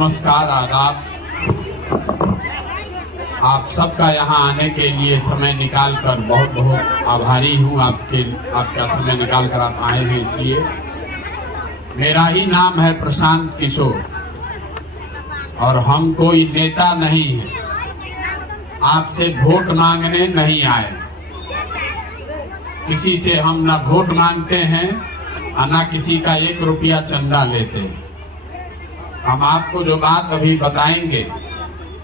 नमस्कार, आदाब। आप सबका यहाँ आने के लिए समय निकाल कर बहुत बहुत आभारी हूँ। आपका समय निकाल कर आप आए हैं, इसलिए मेरा ही नाम है प्रशांत किशोर और हम कोई नेता नहीं है। आपसे वोट मांगने नहीं आए। किसी से हम ना वोट मांगते हैं और ना किसी का 1 रुपया चंदा लेते हैं। हम आपको जो बात अभी बताएंगे,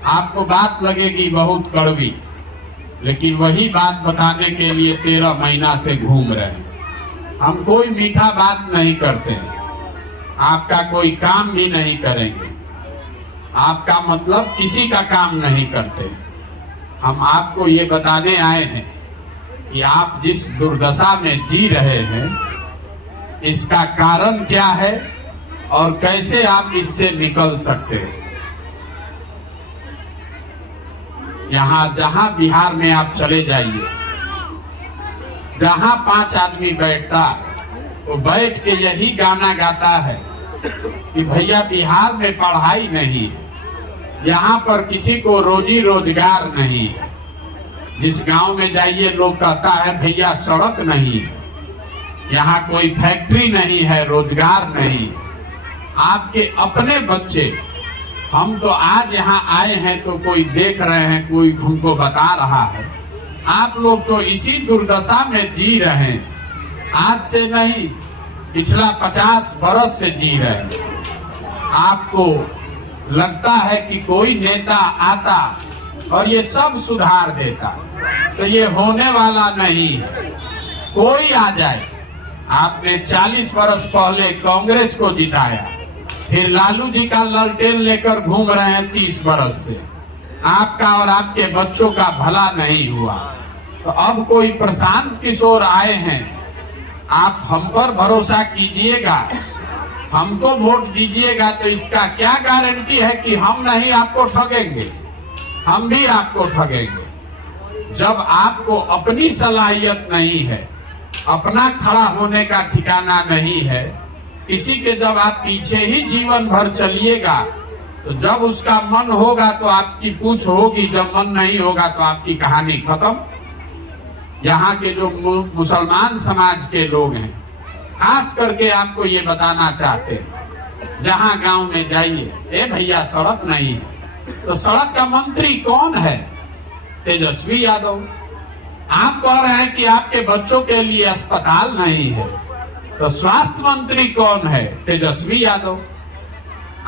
आपको बात लगेगी बहुत कड़वी, लेकिन वही बात बताने के लिए 13 महीना से घूम रहे हैं। हम कोई मीठा बात नहीं करते हैं, आपका कोई काम भी नहीं करेंगे। आपका मतलब किसी का काम नहीं करते। हम आपको ये बताने आए हैं कि आप जिस दुर्दशा में जी रहे हैं, इसका कारण क्या है और कैसे आप इससे निकल सकते हैं। यहाँ जहां बिहार में आप चले जाइए, जहां 5 आदमी बैठता है वो बैठ के यही गाना गाता है कि भैया बिहार में पढ़ाई नहीं है, यहाँ पर किसी को रोजी रोजगार नहीं है। जिस गांव में जाइए लोग कहता है भैया सड़क नहीं है, यहाँ कोई फैक्ट्री नहीं है, रोजगार नहीं है। आपके अपने बच्चे, हम तो आज यहाँ आए हैं तो कोई देख रहे हैं, कोई हमको बता रहा है। आप लोग तो इसी दुर्दशा में जी रहे हैं, आज से नहीं, पिछला 50 बरस से जी रहे हैं। आपको लगता है कि कोई नेता आता और ये सब सुधार देता, तो ये होने वाला नहीं है। कोई आ जाए, आपने 40 बरस पहले कांग्रेस को जिताया, फिर लालू जी का ललटेन लेकर घूम रहे हैं 30 बरस से। आपका और आपके बच्चों का भला नहीं हुआ। तो अब कोई प्रशांत किशोर आए हैं, आप हम पर भरोसा कीजिएगा, हमको वोट दीजिएगा, तो इसका क्या गारंटी है कि हम नहीं आपको ठगेंगे। हम भी आपको ठगेंगे। जब आपको अपनी सलाहियत नहीं है, अपना खड़ा होने का ठिकाना नहीं है, किसी के जब आप पीछे ही जीवन भर चलिएगा, तो जब उसका मन होगा तो आपकी पूछ होगी, जब मन नहीं होगा तो आपकी कहानी खत्म। यहाँ के जो मुसलमान समाज के लोग हैं, खास करके आपको ये बताना चाहते हैं, जहाँ गांव में जाइए, ए भैया सड़क नहीं है, तो सड़क का मंत्री कौन है? तेजस्वी यादव। आप कह रहे हैं कि आपके बच्चों के लिए अस्पताल नहीं है, तो स्वास्थ्य मंत्री कौन है? तेजस्वी यादव।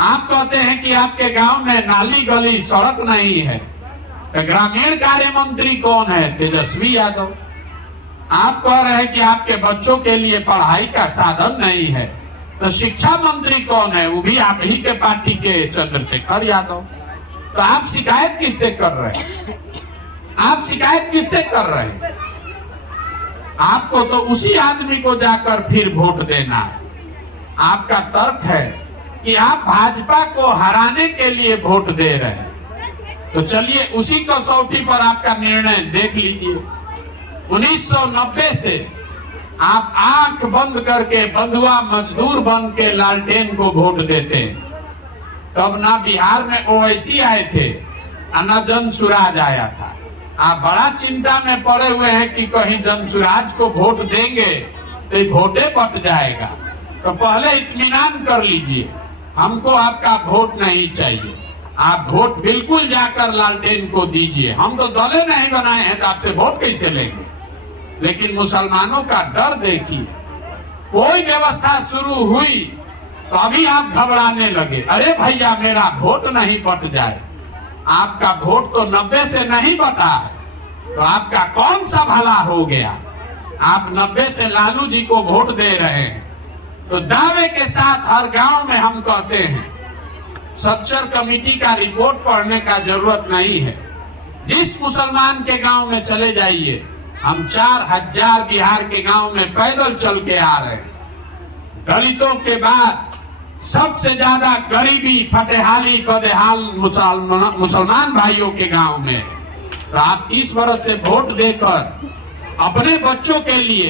आप कहते हैं कि आपके गांव में नाली गली सड़क नहीं है, तो ग्रामीण कार्य मंत्री कौन है? तेजस्वी यादव। आप कह रहे हैं कि आपके बच्चों के लिए पढ़ाई का साधन नहीं है, तो शिक्षा मंत्री कौन है? वो भी आप ही के पार्टी के चंद्रशेखर यादव। तो आप शिकायत किससे कर रहे हैं? आप शिकायत किससे कर रहे हैं? आपको तो उसी आदमी को जाकर फिर वोट देना है। आपका तर्क है कि आप भाजपा को हराने के लिए वोट दे रहे हैं, तो चलिए उसी कसौटी पर आपका निर्णय देख लीजिए। 1990 से आप आंख बंद करके बंधुआ मजदूर बन के लालटेन को वोट देते हैं। तब ना बिहार में ओवैसी आए थे, ना जनसुराज आया था। आप बड़ा चिंता में पड़े हुए हैं कि कहीं जनसुराज को वोट देंगे तो वोटे बट जाएगा। तो पहले इत्मीनान कर लीजिए, हमको आपका वोट नहीं चाहिए। आप वोट बिल्कुल जाकर लालटेन को दीजिए। हम तो दले नहीं बनाए हैं, तो आपसे वोट कैसे लेंगे? लेकिन मुसलमानों का डर देखिए, कोई व्यवस्था शुरू हुई तो अभी आप घबराने लगे, अरे भैया मेरा वोट नहीं बट जाए। आपका वोट तो 90 से नहीं बटा है, तो आपका कौन सा भला हो गया? आप 90 से लालू जी को वोट दे रहे हैं। तो दावे के साथ हर गांव में हम कहते हैं, सच्चर कमेटी का रिपोर्ट पढ़ने का जरूरत नहीं है। जिस मुसलमान के गांव में चले जाइए, हम 4000 बिहार के गांव में पैदल चल के आ रहे हैं। दलितों के बाद सबसे ज्यादा गरीबी फतेहाली बदेहाल मुसलमान भाइयों के गांव में। तो आप 30 बरस से वोट देकर अपने बच्चों के लिए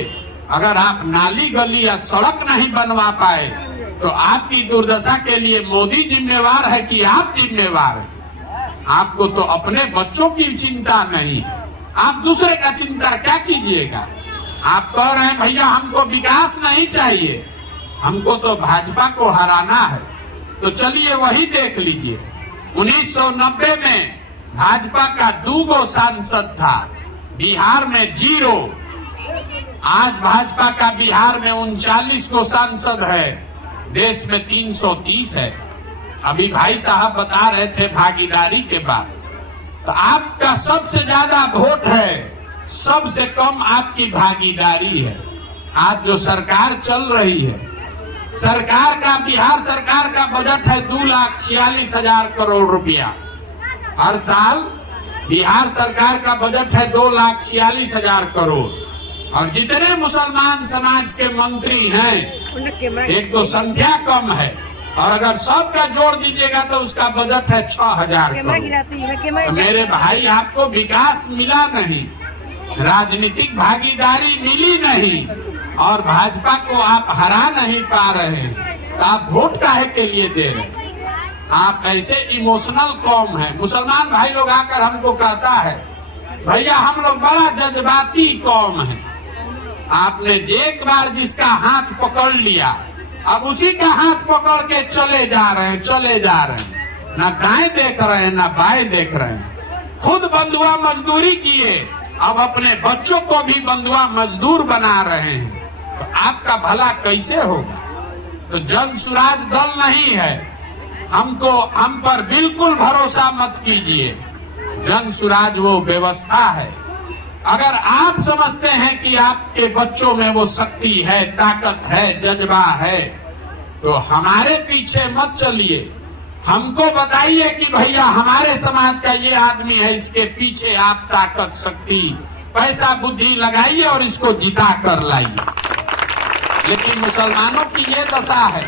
अगर आप नाली गली या सड़क नहीं बनवा पाए, तो आपकी दुर्दशा के लिए मोदी जिम्मेवार है कि आप जिम्मेवार हैं? आपको तो अपने बच्चों की चिंता नहीं है, आप दूसरे का चिंता क्या कीजिएगा। आप कह रहे हैं भैया हमको विकास नहीं चाहिए, हमको तो भाजपा को हराना है। तो चलिए वही देख लीजिए, 1990 में भाजपा का 2 सांसद था, बिहार में 0। आज भाजपा का बिहार में 39 सांसद है, देश में 330 है। अभी भाई साहब बता रहे थे भागीदारी के बाद, तो आपका सबसे ज्यादा वोट है, सबसे कम आपकी भागीदारी है। आज जो सरकार चल रही है, सरकार का, बिहार सरकार का बजट है 2,46,000 करोड़ रुपया हर साल। बिहार सरकार का बजट है 2,46,000 करोड़। और जितने मुसलमान समाज के मंत्री हैं, एक तो संख्या कम है, और अगर सबका जोड़ दीजिएगा तो उसका बजट है 6,000 करोड़। तो मेरे भाई आपको विकास मिला नहीं, राजनीतिक भागीदारी मिली नहीं, और भाजपा को आप हरा नहीं पा रहे हैं, तो आप वोट काहे के लिए दे रहे हैं? आप ऐसे इमोशनल कौम है। मुसलमान भाई लोग आकर हमको कहता है भैया हम लोग बड़ा जज्बाती कौम है। आपने एक बार जिसका हाथ पकड़ लिया, अब उसी का हाथ पकड़ के चले जा रहे हैं, ना दाएं देख रहे हैं ना बाएं देख रहे हैं। खुद बंधुआ मजदूरी किए, अब अपने बच्चों को भी बंधुआ मजदूर बना रहे हैं, तो आपका भला कैसे होगा? तो जन सुराज दल नहीं है, हम पर बिल्कुल भरोसा मत कीजिए। जन सुराज वो व्यवस्था है। अगर आप समझते हैं कि आपके बच्चों में वो शक्ति है, ताकत है, जज्बा है, तो हमारे पीछे मत चलिए। हमको बताइए कि भैया हमारे समाज का ये आदमी है, इसके पीछे आप ताकत, शक्ति, पैसा, बुद्धि लगाइए और इसको जिता कर लाइए। लेकिन मुसलमानों की ये दशा है,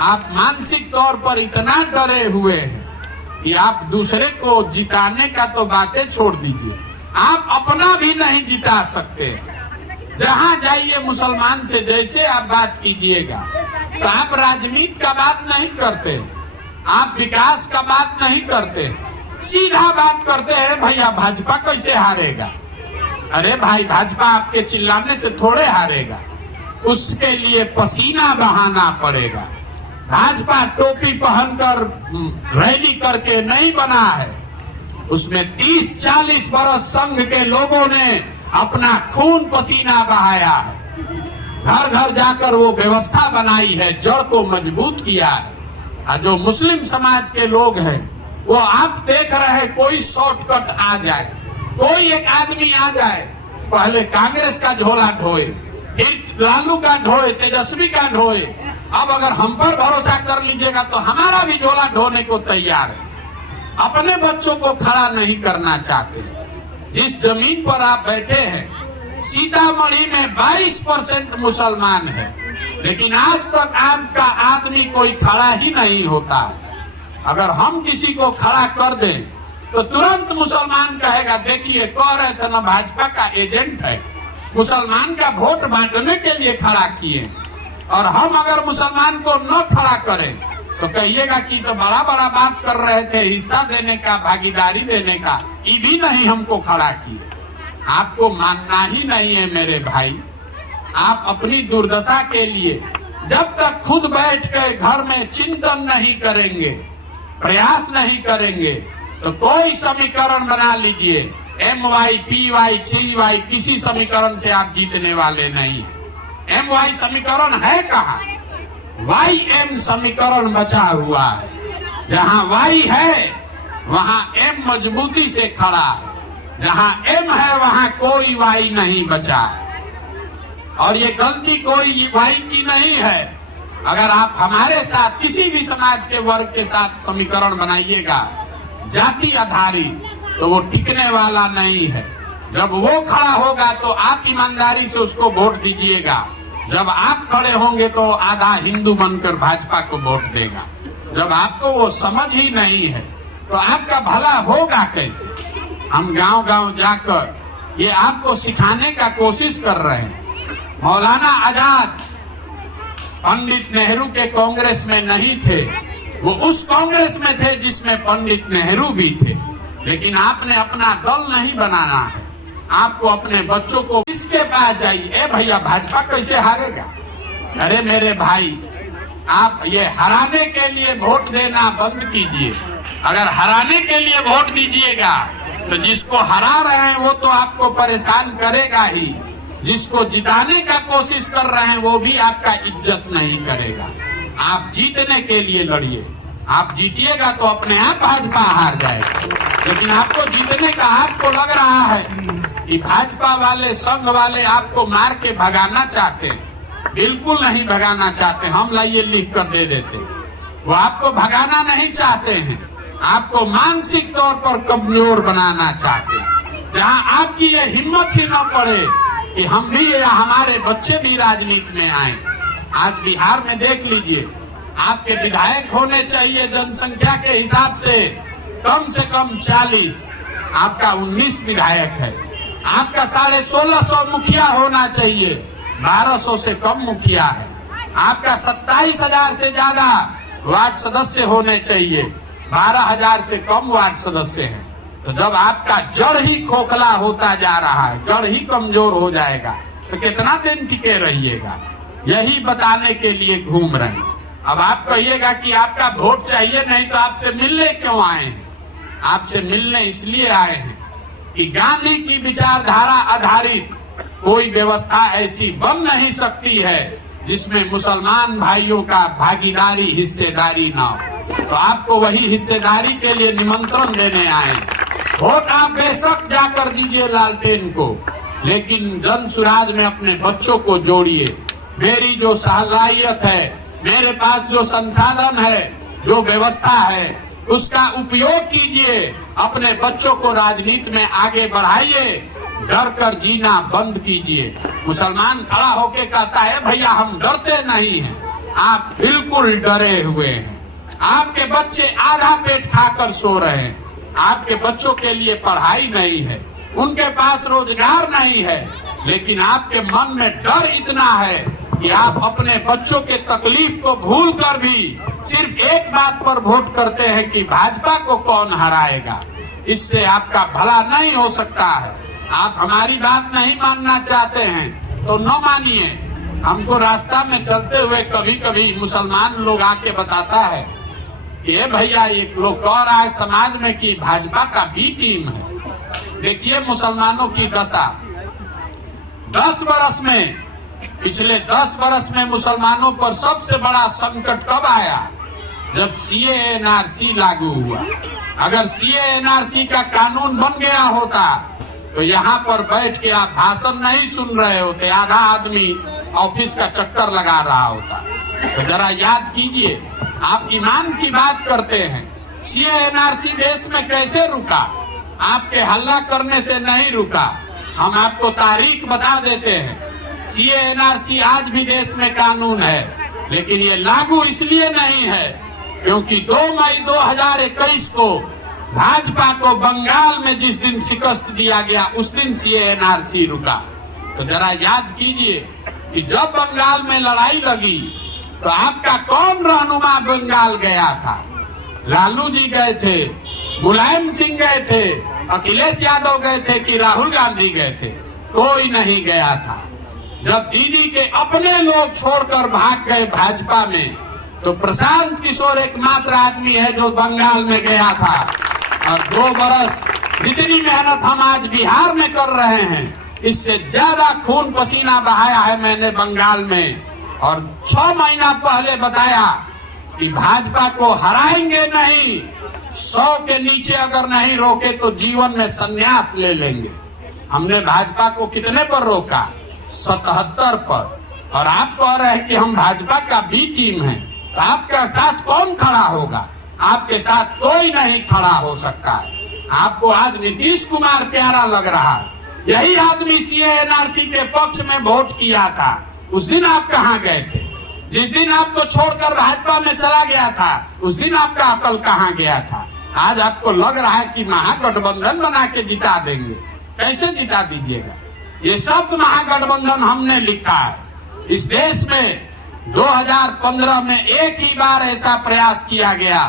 आप मानसिक तौर पर इतना डरे हुए हैं कि आप दूसरे को जिताने का तो बातें छोड़ दीजिए, आप अपना भी नहीं जिता सकते। जहां जाइए मुसलमान से जैसे आप बात कीजिएगा, तो आप राजनीति का बात नहीं करते, आप विकास का बात नहीं करते, सीधा बात करते हैं भैया भाजपा कैसे हारेगा। अरे भाई भाजपा आपके चिल्लाने से थोड़े हारेगा, उसके लिए पसीना बहाना पड़ेगा। भाजपा टोपी पहनकर रैली करके नहीं बना है, उसमें 30-40 बरस संघ के लोगों ने अपना खून पसीना बहाया है, घर घर जाकर वो व्यवस्था बनाई है, जड़ को मजबूत किया है। जो मुस्लिम समाज के लोग हैं वो आप देख रहे हैं, कोई शॉर्टकट आ जाए, कोई एक आदमी आ जाए, पहले कांग्रेस का झोला ढोए, फिर लालू का ढोए, तेजस्वी का ढोए। अब अगर हम पर भरोसा कर लीजिएगा तो हमारा भी झोला ढोने को तैयार है। अपने बच्चों को खड़ा नहीं करना चाहते। जिस जमीन पर आप बैठे हैं, सीतामढ़ी में 22% मुसलमान है, लेकिन आज तक आपका आदमी कोई खड़ा ही नहीं होता है। अगर हम किसी को खड़ा कर दें तो तुरंत मुसलमान कहेगा देखिए कह रहे थे ना भाजपा का एजेंट है, मुसलमान का वोट बांटने के लिए खड़ा किए। और हम अगर मुसलमान को न खड़ा करें तो कहिएगा कि तो बड़ा बड़ा बात कर रहे थे, हिस्सा देने का, भागीदारी देने का, ये भी नहीं हमको खड़ा किए। आपको मानना ही नहीं है मेरे भाई। आप अपनी दुर्दशा के लिए जब तक खुद बैठ के घर में चिंतन नहीं करेंगे, प्रयास नहीं करेंगे, तो कोई समीकरण बना लीजिए, MY, PY, CY, किसी समीकरण से आप जीतने वाले नहीं है। MY समीकरण है कहाँ? YM समीकरण बचा हुआ है। जहाँ Y है वहाँ M मजबूती से खड़ा है, जहाँ M है वहाँ कोई Y नहीं बचा है। और ये गलती कोई Y की नहीं है। अगर आप हमारे साथ किसी भी समाज के वर्ग के साथ समीकरण बनाइएगा जाति आधारित, तो वो टिकने वाला नहीं है। जब वो खड़ा होगा तो आप ईमानदारी से उसको वोट दीजिएगा। जब आप खड़े होंगे तो आधा हिंदू बनकर भाजपा को वोट देगा। जब आपको वो समझ ही नहीं है तो आपका भला होगा कैसे? हम गांव गांव जाकर ये आपको सिखाने का कोशिश कर रहे हैं। मौलाना आजाद पंडित नेहरू के कांग्रेस में नहीं थे, वो उस कांग्रेस में थे जिसमें पंडित नेहरू भी थे। लेकिन आपने अपना दल नहीं बनाना है, आपको अपने बच्चों को किसके पास जाइए, ए भैया भाजपा कैसे हारेगा। अरे मेरे भाई, आप ये हराने के लिए वोट देना बंद कीजिए। अगर हराने के लिए वोट दीजिएगा तो जिसको हरा रहे हैं वो तो आपको परेशान करेगा ही, जिसको जिताने का कोशिश कर रहे हैं वो भी आपका इज्जत नहीं करेगा। आप जीतने के लिए लड़िए, आप जीतिएगा तो अपने आप भाजपा हार जाएगा। लेकिन आपको जीतने का आपको लग रहा है कि भाजपा वाले, संघ वाले आपको मार के भगाना चाहते हैं। बिल्कुल नहीं भगाना चाहते, हम लाइए लिख कर दे देते। वो आपको भगाना नहीं चाहते हैं, आपको मानसिक तौर पर कमजोर बनाना चाहते हैं। जहां आपकी ये हिम्मत ही न पड़े कि हम भी या हमारे बच्चे भी राजनीति में आए। आज बिहार में देख लीजिए, आपके विधायक होने चाहिए जनसंख्या के हिसाब से कम 40, आपका 19 विधायक है। आपका 1650 मुखिया होना चाहिए, 1200 से कम मुखिया है। आपका 27,000 से ज्यादा वार्ड सदस्य होने चाहिए, 12,000 से कम वार्ड सदस्य हैं। तो जब आपका जड़ ही खोखला होता जा रहा है, जड़ ही कमजोर हो जाएगा, तो कितना दिन टिके रहिएगा। यही बताने के लिए घूम रहे हैं। अब आप कहिएगा कि आपका वोट चाहिए, नहीं तो आपसे मिलने क्यों आए हैं। आपसे मिलने इसलिए आए हैं कि गांधी की विचारधारा आधारित कोई व्यवस्था ऐसी बन नहीं सकती है जिसमें मुसलमान भाइयों का भागीदारी, हिस्सेदारी ना हो। तो आपको वही हिस्सेदारी के लिए निमंत्रण देने आए। वोट आप बेशक जाकर दीजिए लालटेन को, लेकिन जन सुराज में अपने बच्चों को जोड़िए। मेरी जो सलाहियत है, मेरे पास जो संसाधन है, जो व्यवस्था है, उसका उपयोग कीजिए। अपने बच्चों को राजनीति में आगे बढ़ाइए, डर कर जीना बंद कीजिए। मुसलमान खड़ा होके कहता है भैया हम डरते नहीं हैं, आप बिल्कुल डरे हुए हैं। आपके बच्चे आधा पेट खाकर सो रहे हैं, आपके बच्चों के लिए पढ़ाई नहीं है, उनके पास रोजगार नहीं है, लेकिन आपके मन में डर इतना है कि आप अपने बच्चों के तकलीफ को भूल कर भी सिर्फ एक बात पर वोट करते हैं कि भाजपा को कौन हराएगा। इससे आपका भला नहीं हो सकता है। आप हमारी बात नहीं मानना चाहते हैं तो न मानिए। हमको रास्ता में चलते हुए कभी कभी मुसलमान लोग आके बताता है कि भैया एक लोग कह रहा है समाज में कि भाजपा का बी टीम है। देखिए मुसलमानों की दशा, 10 वर्ष में, पिछले 10 वर्ष में मुसलमानों पर सबसे बड़ा संकट कब आया? जब सीए एनआरसी लागू हुआ। अगर सीए एनआरसी का कानून बन गया होता तो यहाँ पर बैठ के आप भाषण नहीं सुन रहे होते, आधा आदमी ऑफिस का चक्कर लगा रहा होता। तो जरा याद कीजिए, आप ईमान की बात करते हैं। सीए एनआरसी देश में कैसे रुका? आपके हल्ला करने से नहीं रुका। हम आपको तारीख बता देते हैं। सीए एनआरसी आज भी देश में कानून है, लेकिन ये लागू इसलिए नहीं है क्योंकि 2 मई 2021 को भाजपा को बंगाल में जिस दिन शिकस्त दिया गया उस दिन सीए एनआरसी रुका। तो जरा याद कीजिए कि जब बंगाल में लड़ाई लगी तो आपका कौन रहनुमा बंगाल गया था? लालू जी गए थे, मुलायम सिंह गए थे, अखिलेश यादव गए थे कि राहुल गांधी गए थे? कोई नहीं गया था। जब दीदी के अपने लोग छोड़कर भाग गए भाजपा में, तो प्रशांत किशोर एकमात्र आदमी है जो बंगाल में गया था। और 2 बरस जितनी मेहनत हम आज बिहार में कर रहे हैं, इससे ज्यादा खून पसीना बहाया है मैंने बंगाल में। और 6 महीना पहले बताया कि भाजपा को हराएंगे नहीं, 100 के नीचे अगर नहीं रोके तो जीवन में संन्यास ले लेंगे। हमने भाजपा को कितने पर रोका? 77 पर। और आप कह रहे हैं कि हम भाजपा का बी टीम है, तो आपके साथ कौन खड़ा होगा? आपके साथ कोई नहीं खड़ा हो सकता है। आपको आज नीतीश कुमार प्यारा लग रहा है। यही आदमी सीए एनआरसी के पक्ष में वोट किया था। उस दिन आप कहाँ गए थे? जिस दिन आपको छोड़कर भाजपा में चला गया था उस दिन आपका अकल कहाँ गया था? आज आपको लग रहा है कि महागठबंधन बना के जिता देंगे। कैसे जिता दीजिएगा? ये शब्द महागठबंधन हमने लिखा है। इस देश में 2015 में एक ही बार ऐसा प्रयास किया गया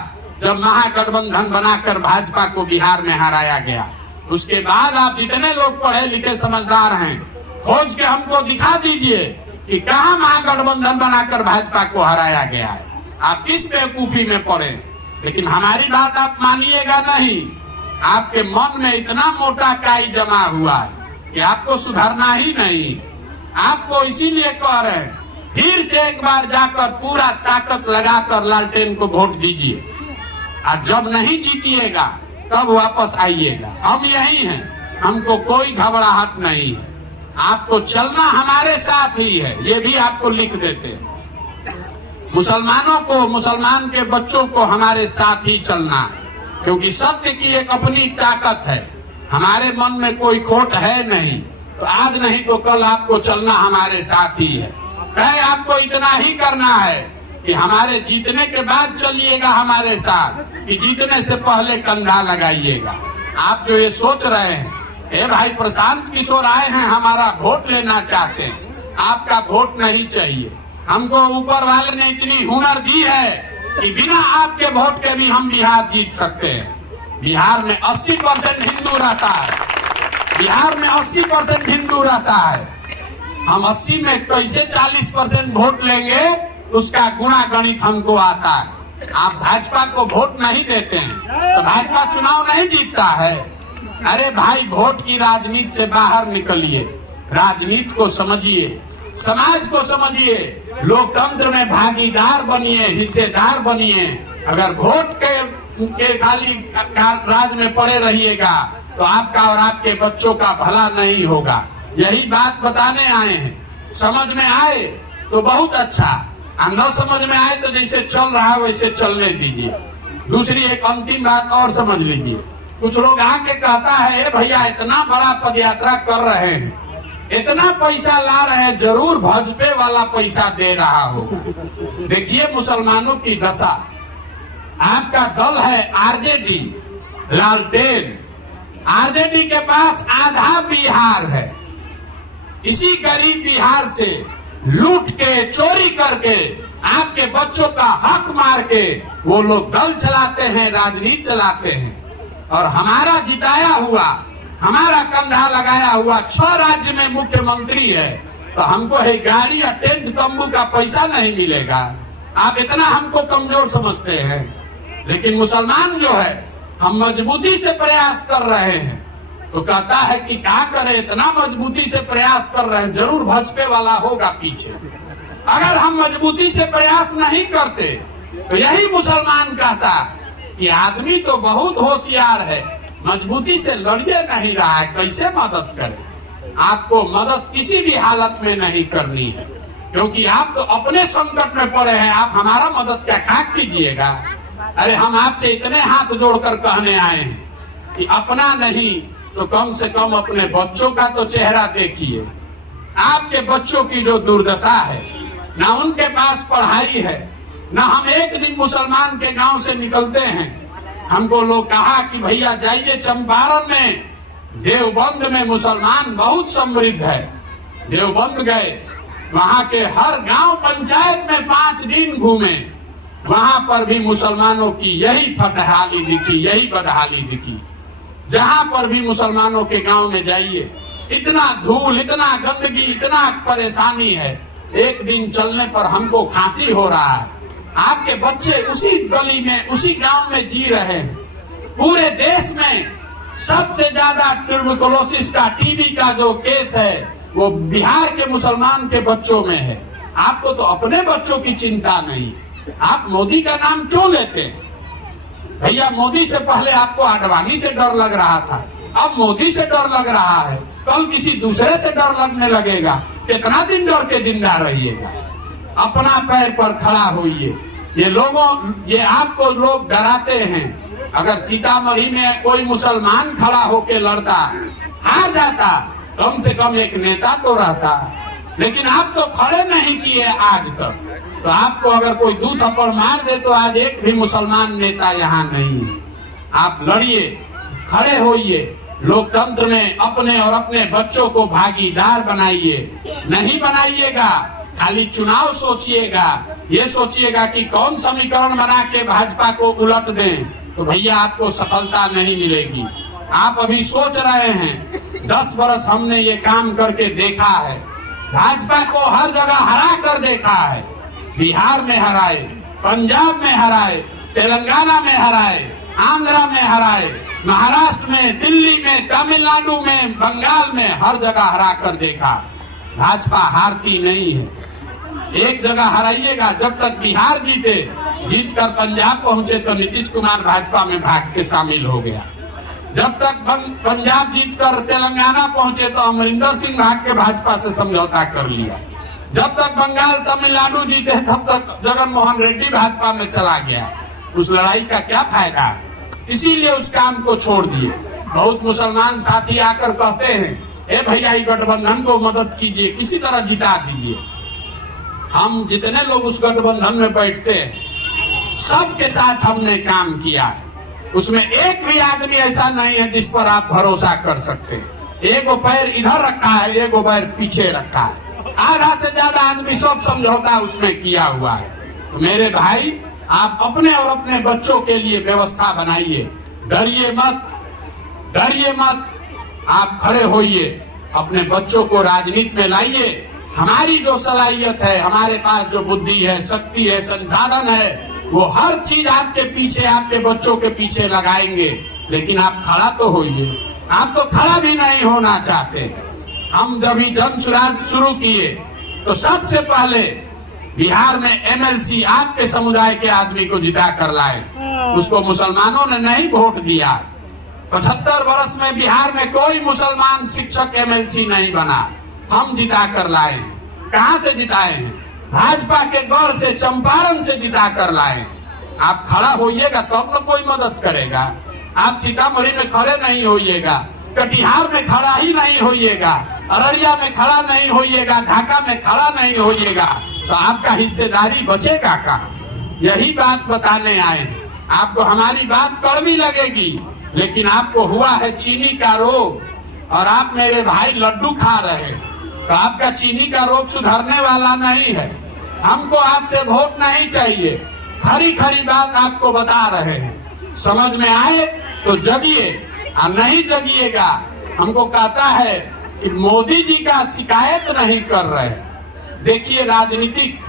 जब महागठबंधन बनाकर भाजपा को बिहार में हराया गया। उसके बाद आप जितने लोग पढ़े लिखे समझदार हैं, खोज के हमको दिखा दीजिए कि कहां महागठबंधन बनाकर भाजपा को हराया गया है। आप किस बेवकूफी में पड़े। लेकिन हमारी बात आप मानिएगा नहीं। आपके मन में इतना मोटा काई जमा हुआ है कि आपको सुधरना ही नहीं। आपको इसीलिए कह रहे हैं, फिर से एक बार जाकर पूरा ताकत लगाकर लालटेन को वोट दीजिए, और जब नहीं जीतिएगा तब वापस आइएगा। हम यही हैं, हमको कोई घबराहट नहीं है। आपको चलना हमारे साथ ही है, ये भी आपको लिख देते हैं। मुसलमानों को, मुसलमान के बच्चों को हमारे साथ ही चलना है, क्योंकि सत्य की एक अपनी ताकत है। हमारे मन में कोई खोट है नहीं, तो आज नहीं तो कल आपको चलना हमारे साथ ही है। कहे आपको इतना ही करना है कि हमारे जीतने के बाद चलिएगा हमारे साथ, कि जीतने से पहले कंधा लगाइएगा। आप जो ये सोच रहे हैं, ए भाई प्रशांत किशोर आए हैं, हमारा वोट लेना चाहते हैं, आपका वोट नहीं चाहिए। हमको ऊपर वाले ने इतनी हुनर दी है कि बिना आपके वोट के भी हम बिहार जीत सकते हैं। बिहार में 80% हिंदू रहता है, बिहार में 80% हिंदू रहता है। हम 80 में कैसे 40% वोट लेंगे, उसका गुणा गणित हमको आता है। आप भाजपा को वोट नहीं देते हैं तो भाजपा चुनाव नहीं जीतता है। अरे भाई, वोट की राजनीति से बाहर निकलिए, राजनीति को समझिए, समाज को समझिए, लोकतंत्र में भागीदार बनिए, हिस्सेदार बनिए। अगर वोट के खाली राज में पड़े रहिएगा तो आपका और आपके बच्चों का भला नहीं होगा। यही बात बताने आए हैं। समझ में आए तो बहुत अच्छा, और न समझ में आए तो जैसे चल रहा है वैसे चलने दीजिए। दूसरी एक अंतिम बात और समझ लीजिए। कुछ लोग आके कहता है, भैया इतना बड़ा पदयात्रा कर रहे हैं, इतना पैसा ला रहे हैं, जरूर भाजपा वाला पैसा दे रहा होगा। देखिए मुसलमानों की दशा। आपका दल है आरजेडी, लालटेन। आरजेडी के पास आधा बिहार है। इसी गरीब बिहार से लूट के, चोरी करके, आपके बच्चों का हक मार के वो लोग दल चलाते हैं, राजनीति चलाते हैं। और हमारा जिताया हुआ, हमारा कंधा लगाया हुआ 6 राज्य में मुख्यमंत्री है, तो हमको है गाड़ी या टेंट तंबू का पैसा नहीं मिलेगा। आप इतना हमको कमजोर समझते हैं। लेकिन मुसलमान जो है, हम मजबूती से प्रयास कर रहे हैं, तो कहता है कि क्या करें, इतना मजबूती से प्रयास कर रहे हैं, जरूर भाजपा वाला होगा पीछे। अगर हम मजबूती से प्रयास नहीं करते तो यही मुसलमान कहता कि आदमी तो बहुत होशियार है, मजबूती से लड़िए नहीं रहा है, कैसे मदद करें। आपको मदद किसी भी हालत में नहीं करनी है, क्योंकि आप तो अपने संकट में पड़े हैं। आप हमारा मदद क्या कीजिएगा। अरे हम आपसे इतने हाथ जोड़कर कहने आए हैं कि अपना नहीं तो कम से कम अपने बच्चों का तो चेहरा देखिए। आपके बच्चों की जो दुर्दशा है, ना उनके पास पढ़ाई है, ना हम एक दिन मुसलमान के गांव से निकलते हैं। हमको लोग कहा कि भैया जाइए चंपारण में, देवबंद में मुसलमान बहुत समृद्ध है। देवबंद गए, वहां के हर गांव पंचायत में 5 दिन घूमे, वहां पर भी मुसलमानों की यही फटहाली दिखी, यही बदहाली दिखी। जहां पर भी मुसलमानों के गांव में जाइए, इतना धूल, इतना गंदगी, इतना परेशानी है। एक दिन चलने पर हमको खांसी हो रहा है। आपके बच्चे उसी गली में, उसी गांव में जी रहे हैं। पूरे देश में सबसे ज्यादा ट्यूबरकुलोसिस का, टीबी का जो केस है, वो बिहार के मुसलमान के बच्चों में है। आपको तो अपने बच्चों की चिंता नहीं। आप मोदी का नाम क्यों लेते हैं? भैया, मोदी से पहले आपको आडवाणी से डर लग रहा था, अब मोदी से डर लग रहा है, कल किसी दूसरे से डर लगने लगेगा। कितना दिन डर के जिंदा रहिएगा? अपना पैर पर खड़ा होइए। ये आपको लोग डराते हैं। अगर सीतामढ़ी में कोई मुसलमान खड़ा होके लड़ता, हार जाता, कम से कम एक नेता तो रहता। लेकिन आप तो खड़े नहीं किए आज तक। तो आपको अगर कोई 2 थप्पड़ मार दे तो आज एक भी मुसलमान नेता यहाँ नहीं है। आप लड़िए, खड़े होइए, लोकतंत्र में अपने और अपने बच्चों को भागीदार बनाइए। नहीं बनाइएगा खाली चुनाव सोचिएगा, ये सोचिएगा कि कौन समीकरण बना के भाजपा को उलट दें, तो भैया आपको सफलता नहीं मिलेगी। आप अभी सोच रहे हैं, 10 वर्ष हमने ये काम करके देखा है, भाजपा को हर जगह हरा कर देखा है। बिहार में हराए, पंजाब में हराए, तेलंगाना में हराए, आंध्रा में हराए, महाराष्ट्र में, दिल्ली में, तमिलनाडु में, बंगाल में, हर जगह हरा कर देखा। भाजपा हारती नहीं है। एक जगह हराइएगा, जब तक बिहार जीते, जीत कर पंजाब पहुंचे तो नीतीश कुमार भाजपा में भाग के शामिल हो गया। जब तक पंजाब जीत कर तेलंगाना पहुंचे तो अमरिंदर सिंह भाग के भाजपा से समझौता कर लिया। जब तक बंगाल तमिलनाडु जीते तब तक जगन मोहन रेड्डी भाजपा में चला गया। उस लड़ाई का क्या फायदा? इसीलिए उस काम को छोड़ दिए। बहुत मुसलमान साथी आकर कहते हैं, ए भैया गठबंधन को मदद कीजिए, किसी तरह जिता दीजिए। हम जितने लोग उस गठबंधन में बैठते हैं, सबके साथ हमने काम किया है। उसमें एक भी आदमी ऐसा नहीं है जिस पर आप भरोसा कर सकते हैं। एक पैर इधर रखा है, एक पैर पीछे रखा है। आधा से ज्यादा आदमी सब समझौता उसमें किया हुआ है। तो मेरे भाई, आप अपने और अपने बच्चों के लिए व्यवस्था बनाइए। डरिए मत, डरिए मत। आप खड़े होइए, अपने बच्चों को राजनीति में लाइए। हमारी जो सलाहियत है, हमारे पास जो बुद्धि है, शक्ति है, संसाधन है, वो हर चीज आपके पीछे, आपके बच्चों के पीछे लगाएंगे। लेकिन आप खड़ा तो होइए। आप तो खड़ा भी नहीं होना चाहते। हम जब ही जन सुराज शुरू किए तो सबसे पहले बिहार में एमएलसी आपके समुदाय के आदमी को जिता कर लाए। उसको मुसलमानों ने नहीं वोट दिया। 75 वर्ष में बिहार में कोई मुसलमान शिक्षक एमएलसी नहीं बना, हम जिता कर लाए हैं। कहां से जिताए हैं? भाजपा के गढ़ से, चंपारण से जिता कर लाए। आप खड़ा होइएगा तब न कोई मदद करेगा। आप सीतामढ़ी में खड़े नहीं होइएगा, कटिहार में खड़ा ही नहीं होइएगा, अररिया में खड़ा नहीं होइएगा, ढाका में खड़ा नहीं होइएगा, तो आपका हिस्सेदारी बचेगा कहाँ? यही बात बताने आए हैं। आपको हमारी बात कड़वी लगेगी, लेकिन आपको हुआ है चीनी का रोग और आप मेरे भाई लड्डू खा रहे हैं, तो आपका चीनी का रोग सुधरने वाला नहीं है। हमको आपसे वोट नहीं चाहिए। खरी खरी बात आपको बता रहे हैं। समझ में आए तो जगिए, और नहीं जगिएगा। हमको कहता है कि मोदी जी का शिकायत नहीं कर रहे। देखिए राजनीतिक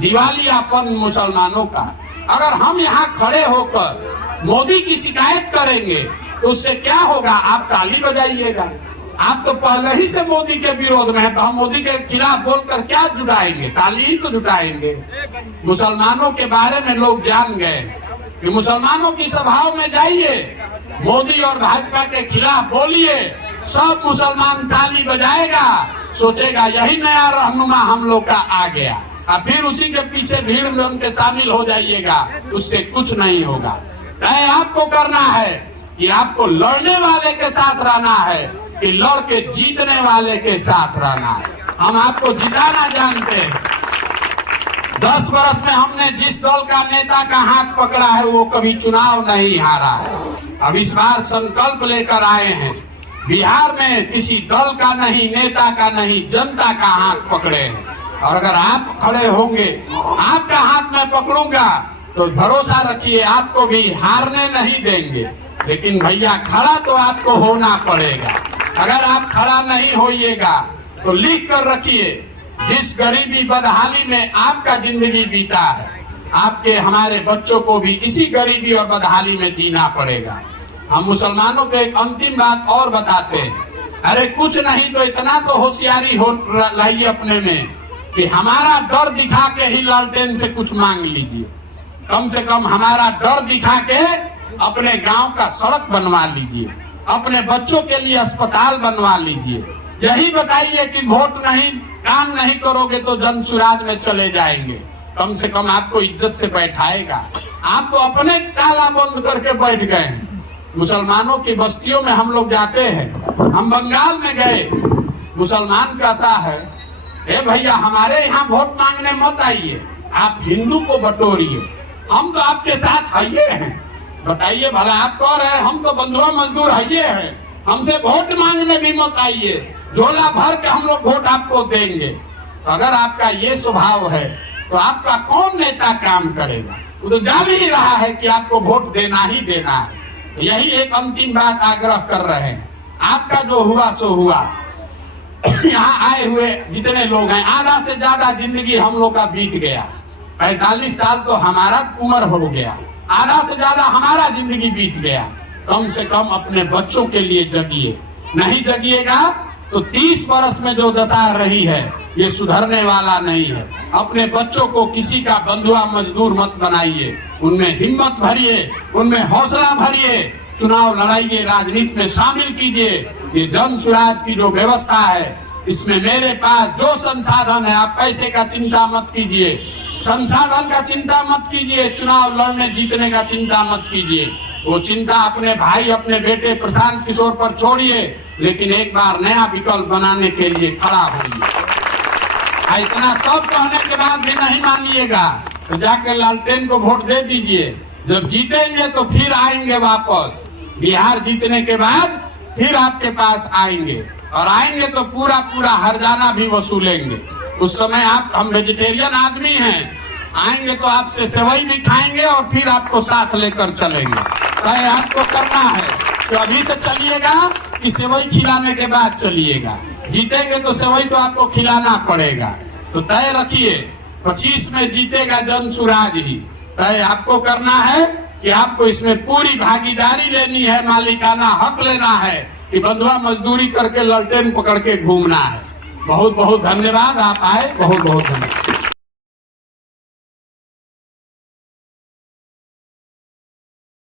दिवालियापन मुसलमानों का। अगर हम यहाँ खड़े होकर मोदी की शिकायत करेंगे तो उससे क्या होगा? आप ताली बजाइएगा। आप तो पहले ही से मोदी के विरोध में है, तो हम मोदी के खिलाफ बोलकर क्या जुटाएंगे? ताली ही तो जुटाएंगे। मुसलमानों के बारे में लोग जान गए कि मुसलमानों की सभाओं में जाइए, मोदी और भाजपा के खिलाफ बोलिए, सब मुसलमान ताली बजाएगा, सोचेगा यही नया रहनुमा हम लोग का आ गया। और फिर उसी के पीछे भीड़ में उनके शामिल हो जाइएगा, उससे कुछ नहीं होगा। तय आपको करना है कि आपको लड़ने वाले के साथ रहना है कि लड़ के जीतने वाले के साथ रहना है। हम आपको जिताना जानते हैं। 10 वर्ष में हमने जिस दल का नेता का हाथ पकड़ा है वो कभी चुनाव नहीं हारा है। अब इस बार संकल्प लेकर आए हैं, बिहार में किसी दल का नहीं, नेता का नहीं, जनता का हाथ पकड़े हैं। और अगर आप खड़े होंगे, आपका हाथ मैं पकड़ूंगा, तो भरोसा रखिए आपको भी हारने नहीं देंगे। लेकिन भैया खड़ा तो आपको होना पड़ेगा। अगर आप खड़ा नहीं होइएगा तो लिख कर रखिए, जिस गरीबी बदहाली में आपका जिंदगी बीता है, आपके हमारे बच्चों को भी इसी गरीबी और बदहाली में जीना पड़ेगा। हम मुसलमानों को एक अंतिम बात और बताते हैं। अरे कुछ नहीं तो इतना तो होशियारी हो लाइए अपने में कि हमारा डर दिखा के ही लालटेन से कुछ मांग लीजिए। कम से कम हमारा डर दिखा के अपने गांव का सड़क बनवा लीजिए, अपने बच्चों के लिए अस्पताल बनवा लीजिए। यही बताइए कि वोट नहीं, काम नहीं करोगे तो जन सुराज में चले जाएंगे। कम से कम आपको इज्जत से बैठाएगा। आप तो अपने ताला बंद करके बैठ गए हैं। मुसलमानों की बस्तियों में हम लोग जाते हैं। हम बंगाल में गए, मुसलमान कहता है, ए भैया हमारे यहाँ वोट मांगने मत आइए, आप हिंदू को बटोरिए, हम तो आपके साथ हइये हैं। बताइए भला आप कह रहे हैं हम तो बंधुआ मजदूर हइये हैं, हमसे वोट मांगने भी मत आइए, झोला भर के हम लोग वोट आपको देंगे। तो अगर आपका ये स्वभाव है तो आपका कौन नेता काम करेगा? वो तो जान ही रहा है कि आपको वोट देना ही देना है। यही एक अंतिम बात आग्रह कर रहे हैं। आपका जो हुआ सो हुआ। यहाँ आए हुए जितने लोग हैं, आधा से ज्यादा जिंदगी हम लोग का बीत गया। 45 साल तो हमारा उम्र हो गया, आधा से ज्यादा हमारा जिंदगी बीत गया। कम से कम अपने बच्चों के लिए जगिए। नहीं जगिएगा तो 30 वर्ष में जो दशा रही है ये सुधरने वाला नहीं है। अपने बच्चों को किसी का बंधुआ मजदूर मत बनाइए, उनमें हिम्मत भरिए, उनमें हौसला भरिए, चुनाव लड़ाइए, राजनीति में शामिल कीजिए। ये जन सुराज की जो व्यवस्था है इसमें मेरे पास जो संसाधन है, आप पैसे का चिंता मत कीजिए, संसाधन का चिंता मत कीजिए, चुनाव लड़ने जीतने का चिंता मत कीजिए। वो चिंता अपने भाई अपने बेटे प्रशांत किशोर पर छोड़िए, लेकिन एक बार नया विकल्प बनाने के लिए खड़ा होइए। इतना सब कहने के बाद भी नहीं मानिएगा तो जाके लालटेन को वोट दे दीजिए। जब जीतेंगे तो फिर आएंगे वापस। बिहार जीतने के बाद फिर आपके पास आएंगे, और आएंगे तो पूरा पूरा हरजाना भी वसूलेंगे। उस समय हम वेजिटेरियन आदमी हैं, आएंगे तो आपसे सेवई भी खाएंगे और फिर आपको साथ लेकर चलेंगे। तय आपको करना है तो अभी से चलिएगा कि सेवई खिलाने के बाद चलिएगा। जीतेंगे तो सेवई तो आपको खिलाना पड़ेगा। तो तय रखिए 25 में जीतेगा जन सुराज ही। तय आपको करना है कि आपको इसमें पूरी भागीदारी लेनी है, मालिकाना हक लेना है कि बंधुआ मजदूरी करके ललटेन पकड़ के घूमना है। बहुत बहुत धन्यवाद, आप आए, बहुत बहुत धन्यवाद।